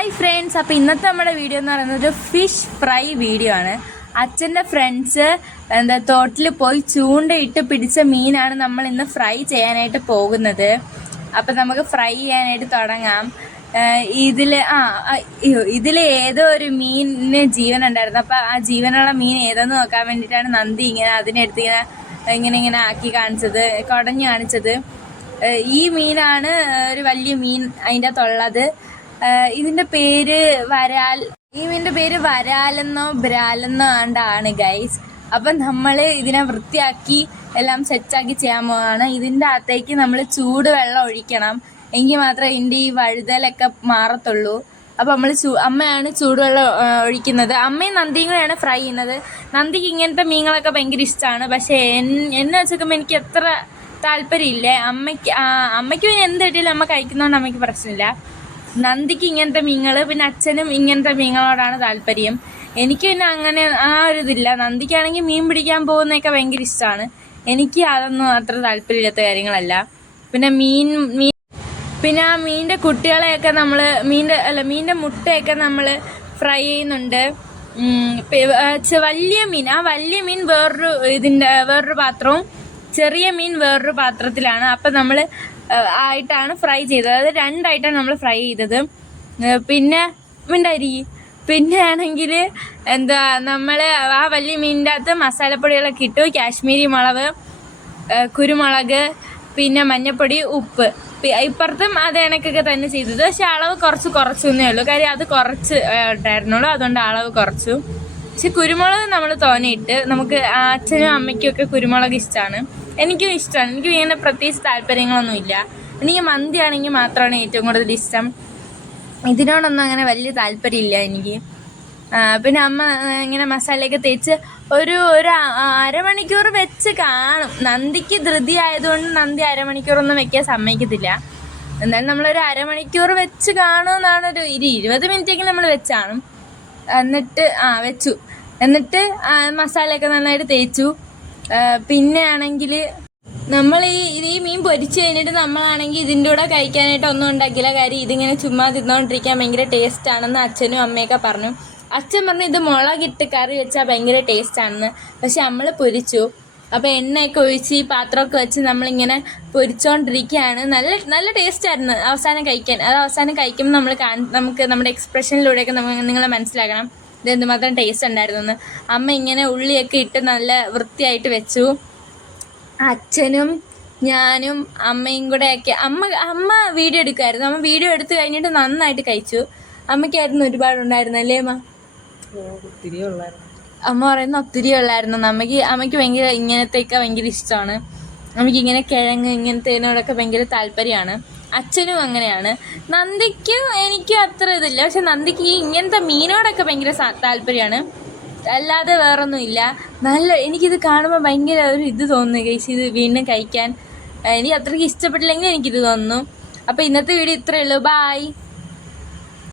Hi friends, അപ്പോൾ ഇന്നത്തെ നമ്മുടെ വീഡിയോ എന്ന് പറയുന്നത് ഒരു ഫിഷ് ഫ്രൈ വീഡിയോ ആണ്. അച്ഛൻ്റെ ഫ്രണ്ട്സ് തോട്ടിൽ പോയി ചൂണ്ടയിട്ട് പിടിച്ച മീനാണ് നമ്മൾ ഇന്ന് ഫ്രൈ ചെയ്യാനായിട്ട് പോകുന്നത്. അപ്പം നമുക്ക് ഫ്രൈ ചെയ്യാനായിട്ട് തുടങ്ങാം. ഇതിൽ ഏതോ ഒരു മീനിന് ജീവൻ ഉണ്ടായിരുന്നു. അപ്പം ആ ജീവനുള്ള മീൻ ഏതെന്ന് നോക്കാൻ വേണ്ടിയിട്ടാണ് നന്ദി ഇങ്ങനെ അതിനെടുത്ത് ഇങ്ങനെ ആക്കി കാണിച്ചത്, കുടഞ്ഞു കാണിച്ചത്. ഈ മീനാണ് ഒരു വലിയ മീൻ അതിൻ്റെ അകത്തുള്ളത്. ഇതിൻ്റെ പേര് വരാൽ. ഈ മീനിൻ്റെ പേര് വരാലെന്നോ ബ്രാലെന്നോ ആണ് ഗൈസ്. അപ്പം നമ്മൾ ഇതിനെ വൃത്തിയാക്കി എല്ലാം സെറ്റാക്കി ചെയ്യാൻ പോവാണ്. ഇതിൻ്റെ അകത്തേക്ക് നമ്മൾ ചൂടുവെള്ളം ഒഴിക്കണം, എങ്കിൽ മാത്രമേ ഇതിൻ്റെ ഈ വഴുതലൊക്കെ മാറത്തുള്ളൂ. അപ്പം നമ്മൾ അമ്മയാണ് ചൂടുവെള്ളം ഒഴിക്കുന്നത്. അമ്മയും നന്ദിയും കൂടെയാണ് ഫ്രൈ ചെയ്യുന്നത്. നന്ദിക്ക് ഇങ്ങനത്തെ മീനുകളൊക്കെ ഭയങ്കര ഇഷ്ടമാണ്. പക്ഷേ എന്നെ വെച്ചേക്കുമ്പോൾ എനിക്ക് എത്ര താല്പര്യമില്ല. അമ്മയ്ക്ക് പിന്നെ എന്ത് കിട്ടിയാലും അമ്മ കഴിക്കുന്നതുകൊണ്ട് അമ്മയ്ക്ക് പ്രശ്നമില്ല. നന്ദിക്ക് ഇങ്ങനത്തെ മീനുകൾ, പിന്നെ അച്ഛനും ഇങ്ങനത്തെ മീനുകളോടാണ് താല്പര്യം. എനിക്ക് പിന്നെ അങ്ങനെ ആ ഒരു ഇതില്ല. നന്ദിക്കാണെങ്കിൽ മീൻ പിടിക്കാൻ പോകുന്നതൊക്കെ ഭയങ്കര ഇഷ്ടമാണ്. എനിക്ക് അതൊന്നും അത്ര താല്പര്യമില്ലാത്ത കാര്യങ്ങളല്ല. പിന്നെ പിന്നെ ആ മീനിൻ്റെ കുട്ടികളെയൊക്കെ നമ്മൾ മീനിൻ്റെ മുട്ടയൊക്കെ നമ്മൾ ഫ്രൈ ചെയ്യുന്നുണ്ട്. വലിയ മീൻ വേറൊരു പാത്രവും ചെറിയ മീൻ വേറൊരു പാത്രത്തിലാണ്. അപ്പം നമ്മൾ ആയിട്ടാണ് ഫ്രൈ ചെയ്തത്. അത് രണ്ടായിട്ടാണ് നമ്മൾ ഫ്രൈ ചെയ്തത്. പിന്നെ ആണെങ്കിൽ നമ്മൾ ആ വലിയ മീനിൻ്റെ അകത്ത് മസാലപ്പൊടികളൊക്കെ ഇട്ടു. കാശ്മീരി മുളക്, കുരുമുളക്, പിന്നെ മഞ്ഞൾപ്പൊടി, ഉപ്പ്. ഇപ്പുറത്തും അത് കണക്കൊക്കെ തന്നെ ചെയ്തത്. പക്ഷെ അളവ് കുറച്ചൊന്നേ ഉള്ളൂ. കാര്യം അത് കുറച്ച് ഉണ്ടായിരുന്നുള്ളൂ, അതുകൊണ്ട് അളവ് കുറച്ചു. പക്ഷെ കുരുമുളക് നമ്മൾ തോനെയിട്ട്. നമുക്ക് അച്ഛനും അമ്മയ്ക്കും ഒക്കെ കുരുമുളക് ഇഷ്ടമാണ്, എനിക്കും ഇഷ്ടമാണ്. എനിക്ക് ഇങ്ങനെ പ്രത്യേകിച്ച് താല്പര്യങ്ങളൊന്നുമില്ല. എനിക്ക് മന്തിയാണെങ്കിൽ മാത്രമാണ് ഏറ്റവും കൂടുതൽ ഇഷ്ടം. ഇതിനോടൊന്നും അങ്ങനെ വലിയ താല്പര്യമില്ല എനിക്ക്. പിന്നെ അമ്മ ഇങ്ങനെ മസാലയൊക്കെ തേച്ച് ഒരു അരമണിക്കൂർ വെച്ച് കാണും. നന്ദിക്ക് ധൃതി ആയതുകൊണ്ട് നന്ദി അരമണിക്കൂറൊന്നും വെക്കാൻ സമ്മതിക്കത്തില്ല. എന്നാലും നമ്മളൊരു അരമണിക്കൂർ വെച്ച് കാണുമെന്നാണ്, ഒരു 20 മിനിറ്റെങ്കിലും നമ്മൾ വെച്ചാണ്. എന്നിട്ട് മസാലയൊക്കെ നന്നായിട്ട് തേച്ചു. പിന്നെ ആണെങ്കിൽ നമ്മൾ ഈ മീൻ പൊരിച്ച് കഴിഞ്ഞിട്ട് നമ്മളാണെങ്കിൽ ഇതിൻ്റെ കൂടെ കഴിക്കാനായിട്ട് ഒന്നും ഉണ്ടാക്കില്ല. കാര്യം ഇതിങ്ങനെ ചുമ്മാ തിന്നുകൊണ്ടിരിക്കാൻ ഭയങ്കര ടേസ്റ്റാണെന്ന് അച്ഛനും അമ്മയൊക്കെ പറഞ്ഞു. അച്ഛൻ പറഞ്ഞു ഇത് മുളകിട്ട് കറി വെച്ചാൽ ഭയങ്കര ടേസ്റ്റാണെന്ന്. പക്ഷെ നമ്മൾ പൊരിച്ചു. അപ്പോൾ എണ്ണയൊക്കെ ഒഴിച്ച് ഈ പാത്രമൊക്കെ വെച്ച് നമ്മളിങ്ങനെ പൊരിച്ചുകൊണ്ടിരിക്കുകയാണ്. നല്ല ടേസ്റ്റായിരുന്നു അവസാനം കഴിക്കാൻ. അത് അവസാനം കഴിക്കുമ്പോൾ നമുക്ക് നമ്മുടെ എക്സ്പ്രഷനിലൂടെയൊക്കെ നിങ്ങൾ മനസ്സിലാക്കണം ഇത് എന്തുമാത്രം ടേസ്റ്റ് ഉണ്ടായിരുന്നു എന്ന്. അമ്മ ഇങ്ങനെ ഉള്ളിയൊക്കെ ഇട്ട് നല്ല വൃത്തിയായിട്ട് വെച്ചു. അച്ഛനും ഞാനും അമ്മയും കൂടെയൊക്കെ അമ്മ വീഡിയോ എടുക്കുമായിരുന്നു. അമ്മ വീഡിയോ എടുത്ത് കഴിഞ്ഞിട്ട് നന്നായിട്ട് കഴിച്ചു. അമ്മയ്ക്കായിരുന്നു ഒരുപാടുണ്ടായിരുന്നല്ലേ അമ്മ? അമ്മ പറയുന്ന ഒത്തിരി ഉള്ളായിരുന്നു. അമ്മയ്ക്ക് ഭയങ്കര ഇങ്ങനത്തെയൊക്കെ ഭയങ്കര ഇഷ്ടമാണ്. അമ്മയ്ക്ക് ഇങ്ങനെ കിഴങ്ങ് ഇങ്ങനത്തേനോടൊക്കെ ഭയങ്കര താല്പര്യമാണ്. അച്ഛനും അങ്ങനെയാണ്. നന്ദിക്കും എനിക്കും അത്ര ഇതില്ല. പക്ഷെ നന്ദിക്ക് ഇങ്ങനത്തെ മീനോടൊക്കെ ഭയങ്കര താല്പര്യമാണ്, അല്ലാതെ വേറൊന്നും ഇല്ല. എനിക്കിത് കാണുമ്പോൾ ഭയങ്കര ഒരു ഇത് തോന്നുന്നു ഗൈസ്, ഇത് വീണ്ടും കഴിക്കാൻ. എനിക്ക് അത്രയ്ക്ക് ഇഷ്ടപ്പെട്ടില്ലെങ്കിൽ എനിക്കിത് തോന്നുന്നു. അപ്പോൾ ഇന്നത്തെ വീഡിയോ ഇത്രയേ ഉള്ളൂ. ബായ്.